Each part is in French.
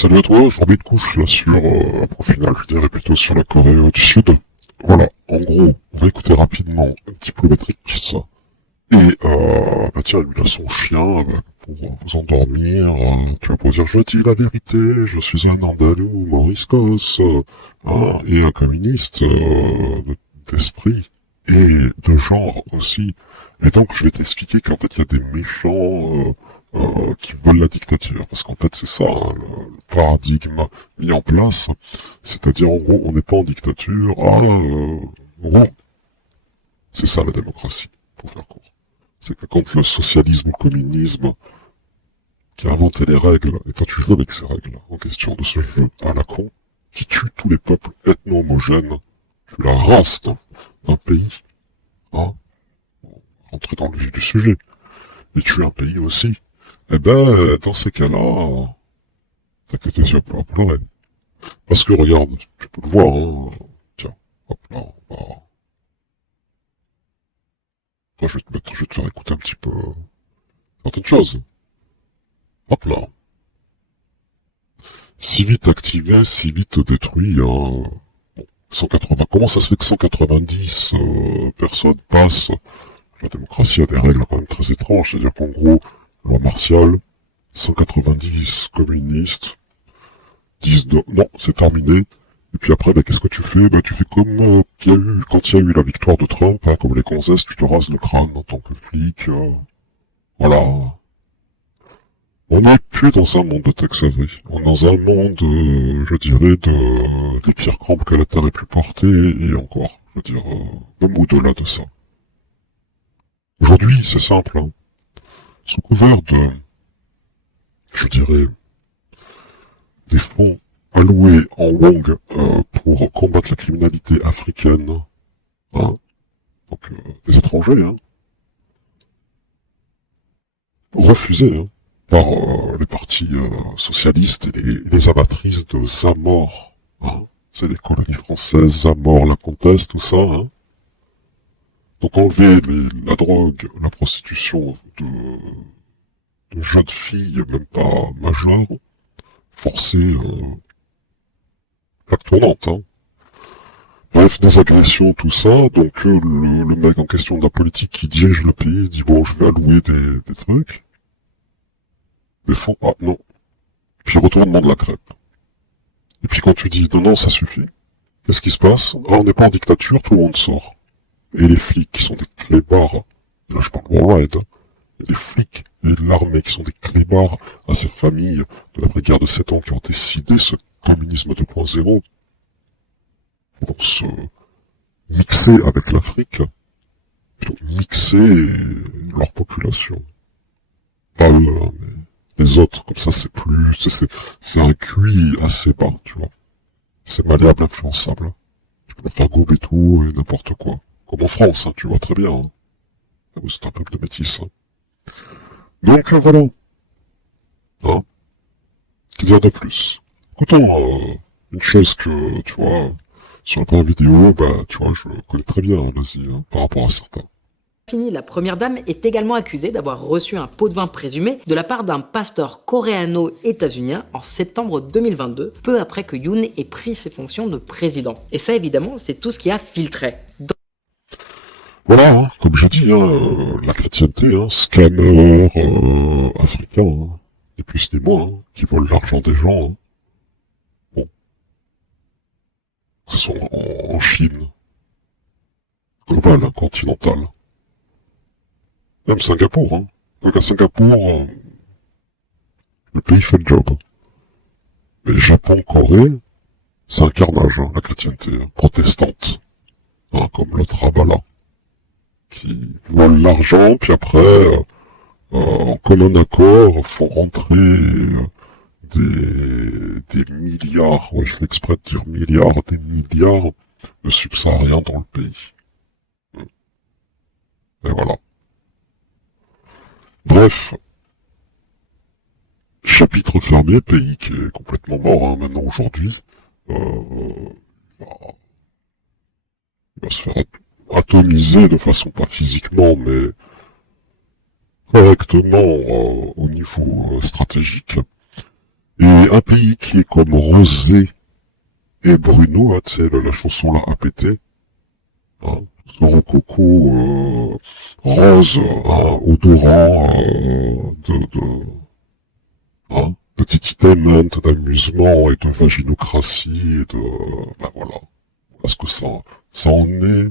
Salut à toi, aujourd'hui de couche là sur, au final je dirais plutôt sur la Corée du Sud. Voilà, en gros, on va écouter rapidement un petit peu Matrix. Et bah tiens, lui il a son chien pour vous endormir. Tu vas pouvoir dire je dis la vérité, je suis un andalou, Maurice Goss, et un communiste d'esprit et de genre aussi. Et donc je vais t'expliquer qu'en fait il y a des méchants qui veulent la dictature, parce qu'en fait c'est ça hein, le paradigme mis en place, c'est-à-dire en gros on n'est pas en dictature, ouais, c'est ça la démocratie, pour faire court. C'est que quand le socialisme ou le communisme qui a inventé les règles, et toi tu joues avec ces règles en question de ce jeu à la con, qui tue tous les peuples ethno-homogènes, tue la race d'un pays, hein, rentrer dans le vif du sujet, et tue un pays aussi, eh ben, dans ces cas-là, t'as que tes yeux pour pleurer. Parce que regarde, tu peux le voir, hein, tiens, hop là, moi je vais te faire écouter un petit peu certaines choses. Hop là. Si vite activé, si vite détruit, hein. 180. Comment ça se fait que 190 personnes passent? La démocratie a des règles quand même très étranges, c'est-à-dire qu'en gros, loi martiale, 190 communistes disent non, c'est terminé. Et puis après, bah, qu'est-ce que tu fais? Bah, tu fais comme quand il y a eu la victoire de Trump, hein, comme les gonzesses, tu te rases le crâne en tant que flic. Voilà. On n'est plus dans un monde de Tex Avery. On est dans un monde, je dirais, des pires crampes que la Terre ait pu porter, et encore, je veux dire, même au-delà de ça. Aujourd'hui, c'est simple, hein. Sous couvert de, je dirais, des fonds alloués en wong pour combattre la criminalité africaine, hein, donc des étrangers, hein, refusés, hein, par les partis socialistes et les amatrices de Zamor, hein. C'est les colonies françaises, Zamor, la Comtesse, tout ça, hein. Donc enlever la drogue, la prostitution de jeunes filles, même pas majeures, forcer plaque tournante, hein. Bref, des agressions, tout ça, donc le mec en question de la politique qui dirige le pays dit bon je vais allouer des trucs, mais faut pas, non. Puis retournement de la crêpe. Et puis quand tu dis non, ça suffit, qu'est-ce qui se passe? Ah, on n'est pas en dictature, tout le monde sort. Et les flics qui sont des clébards, là je parle worldwide, hein, et les flics et l'armée qui sont des clébards à ces familles de la guerre de 7 ans qui ont décidé ce communisme 2.0 pour se mixer avec l'Afrique, pour mixer leur population. Pas eux, hein, mais les autres, comme ça c'est plus, c'est un QI assez bas, tu vois. C'est malléable, influençable. Tu peux leur faire gobe et tout, et n'importe quoi. Comme en France, hein, tu vois très bien, hein. C'est un peuple de métis, hein. Donc voilà. Hein. Que dire de plus? Écoutons, une chose que, tu vois, sur la première vidéo, bah, tu vois, je connais très bien, hein, l'Asie, hein, par rapport à certains. Fini, la première dame est également accusée d'avoir reçu un pot de vin présumé de la part d'un pasteur coréano-états-unien en septembre 2022, peu après que Yoon ait pris ses fonctions de président. Et ça, évidemment, c'est tout ce qui a filtré. Voilà, hein, comme j'ai dit, hein, la chrétienté, hein, scammer africain, hein, ni plus ni moins, hein, qui volent l'argent des gens. Hein. Bon, que ce soit en Chine, global, hein, continental. Même Singapour, hein. Donc à Singapour, le pays fait le job. Mais Japon, Corée, c'est un carnage, hein, la chrétienté hein, protestante. Hein, comme le Trabala, qui volent l'argent, puis après, en commun accord, font rentrer des milliards, ouais, je fais exprès de dire milliards, des milliards de subsahariens dans le pays. Et voilà. Bref, chapitre fermé, pays qui est complètement mort hein, maintenant aujourd'hui. Il va se faire atomiser de façon pas physiquement, mais correctement au niveau stratégique. Et un pays qui est comme Rosé et Bruno, hein, tu sais, la chanson là, APT, hein, ce rococo rose, hein, odorant de tititainment, d'amusement et de vaginocratie et de... ben voilà. Parce que ça en est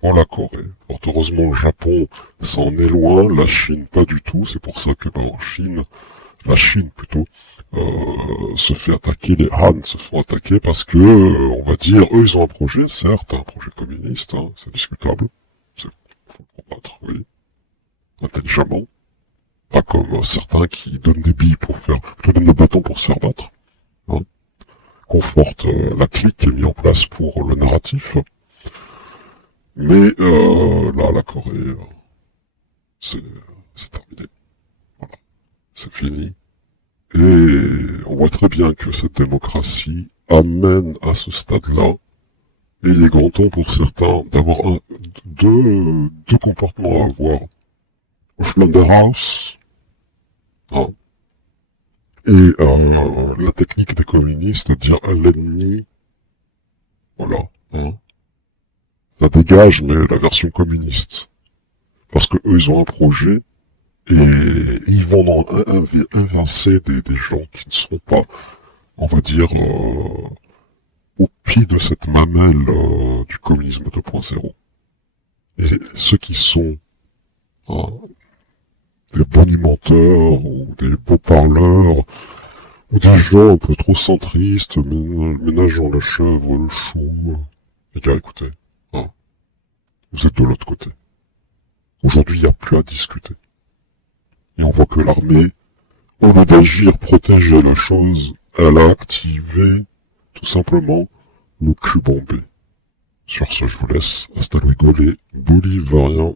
pour la Corée. Fort heureusement, le Japon, ça en est loin, la Chine pas du tout. C'est pour ça que en Chine, la Chine plutôt, se fait attaquer, les Han se font attaquer parce que, on va dire, eux ils ont un projet, certes, un projet communiste, hein, c'est discutable, faut le combattre, oui, intelligemment, pas comme certains qui donnent des billes pour faire, plutôt donnent le bâton pour se faire battre, hein, conforte la clique qui est mise en place pour le narratif, mais là, la Corée, c'est terminé, voilà, c'est fini. Et on voit très bien que cette démocratie amène à ce stade-là, et il est grand temps pour certains d'avoir deux comportements à avoir. House, hein, et la technique des communistes, dire à l'ennemi, voilà, hein, ça dégage, mais la version communiste. Parce que eux, ils ont un projet, et ils vont invincer des gens qui ne seront pas, on va dire, au pied de cette mamelle du communisme 2.0. Et ceux qui sont des bonimenteurs ou des beaux parleurs ou des gens un peu trop centristes, ménageant la chèvre, le chou, les gars, écoutez, hein, vous êtes de l'autre côté. Aujourd'hui, il n'y a plus à discuter. Et on voit que l'armée, au lieu d'agir, protéger la chose, elle a activé, tout simplement, le cul bombé. Sur ce, je vous laisse. Hasta luego les bolivariens.